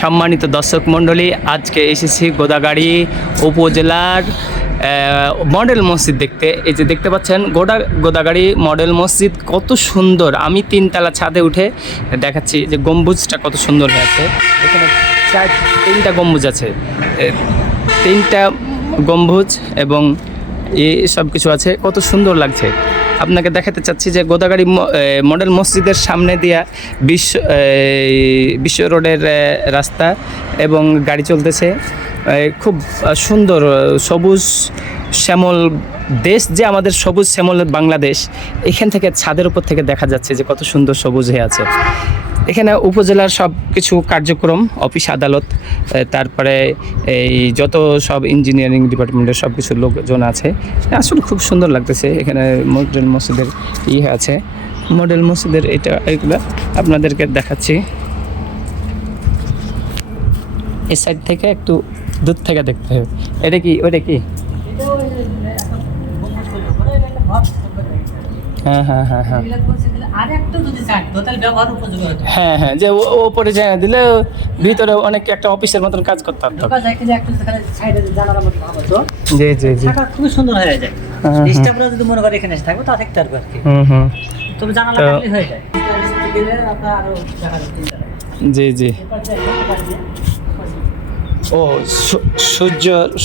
সম্মানিত দর্শক মণ্ডলী, আজকে এসেছি গোদাগাড়ি উপজেলার মডেল মসজিদ দেখতে। এই যে দেখতে পাচ্ছেন গোদাগাড়ি মডেল মসজিদ কত সুন্দর। আমি 3তলা ছাদে উঠে দেখাচ্ছি যে গম্বুজটা কত সুন্দর হয়েছে। এখানে 3টা গম্বুজ আছে, 3টা গম্বুজ এবং সব কিছু আছে, কত সুন্দর লাগছে। আপনাকে দেখাতে চাচ্ছি যে গোদাগাড়ি মডেল মসজিদের সামনে দিয়া বিশ্ব রোডের রাস্তা এবং গাড়ি চলতেছে। খুব সুন্দর সবুজ শ্যামল দেশ, যে আমাদের সবুজ শ্যামল বাংলাদেশ। এখান থেকে ছাদের উপর থেকে দেখা যাচ্ছে যে কত সুন্দর সবুজ হয়ে আছে। এখানে উপজেলার সব কিছু কার্যক্রম, অফিস আদালত, তারপরে এই যত সব ইঞ্জিনিয়ারিং ডিপার্টমেন্টের সব কিছু লোকজন আছে। আসলে খুব সুন্দর লাগতেছে। এখানে মডেল মসজিদের আছে, মডেল মসজিদের এইগুলো আপনাদেরকে দেখাচ্ছি। এই সাইড থেকে একটু দূর থেকে দেখতে হবে। এটা কি, ওইটা কি? হ্যাঁ হ্যাঁ হ্যাঁ হ্যাঁ হ্যাঁ হ্যাঁ, যে ওপরে যায় দিলে ভিতরে অনেক একটা অফিসের মতন কাজ করতে পারতো। জি জি জি, খুবই সুন্দর হয়ে যায়। স্টাফরা যদি মনে করে এখানে থাকবে তা থাকতে পারবে আর কি। তবে জানালা থাকলে হয়ে যায়। জি জি। ও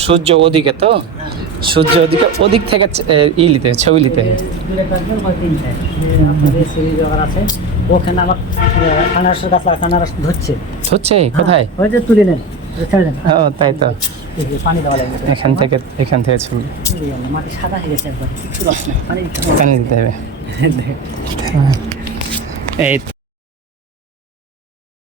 সূর্য ওদিকে, তো সূর্য ওদিক থেকে নিতে ছবি নিতে হয়। ওখানে আমার আনারসের গাছ, আনারস ধরছে কোথায়? ওই যে তুলে নেন। ও তাই তো, পানি দেওয়া লাগবে এখান থেকে ছবি। মাটি সাদা হয়ে গেছে একবার, পানি দিতে হবে। এই তো